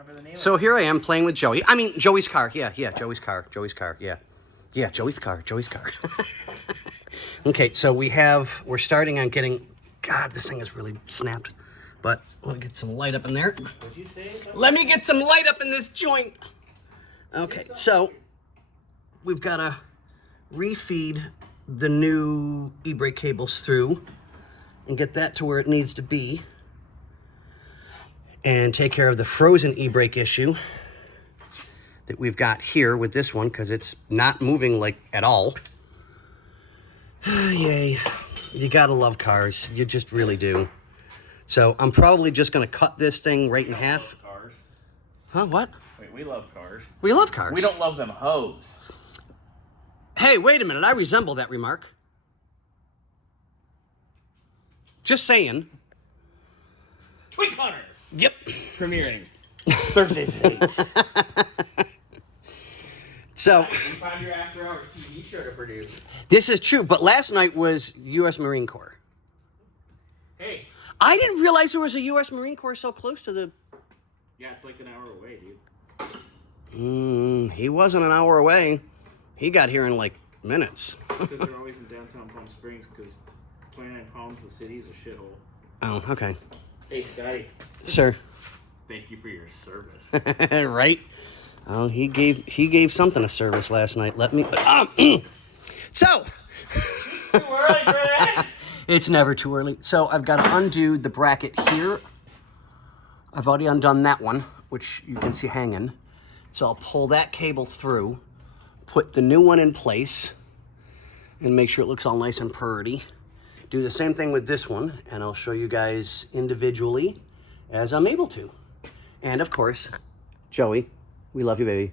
remember the name. So here I am playing with Joey. I mean, Joey's car. Yeah, Joey's car. Joey's car. Yeah, Joey's car. Okay, so we're starting on getting. God, this thing is really snapped. But we'll get some light up in there. What'd you say? Let me get some light up in this joint. Okay, so we've got to refeed the new e-brake cables through and get that to where it needs to be. And take care of the frozen e-brake issue that we've got here with this one because it's not moving like at all. Yay. You gotta love cars. You just really do. So I'm probably just gonna cut this thing right in half. Cars. Huh, what? Wait, we love cars. We love cars. We don't love them hoes. Hey, wait a minute. I resemble that remark. Just saying. Twink Hunter. Yep. Premiering Thursdays at 8. So We found your After Hours TV show to produce. this is true, but last night was U.S. Marine Corps. Hey. I didn't realize there was a U.S. Marine Corps so close to the... Yeah, it's like an hour away, dude. He wasn't an hour away. He got here in like minutes. Because they're always in downtown Palm Springs because 29 Palms, the city, is a shithole. Oh, okay. Hey, Scotty. Sir. Thank you for your service. Right? Oh, he gave something a service last night. Let me... So... Too early for that? It's never too early. So I've got to undo the bracket here. I've already undone that one, which you can see hanging. So I'll pull that cable through, put the new one in place, and make sure it looks all nice and purty. Do the same thing with this one, and I'll show you guys individually as I'm able to. And of course, Joey, we love you, baby.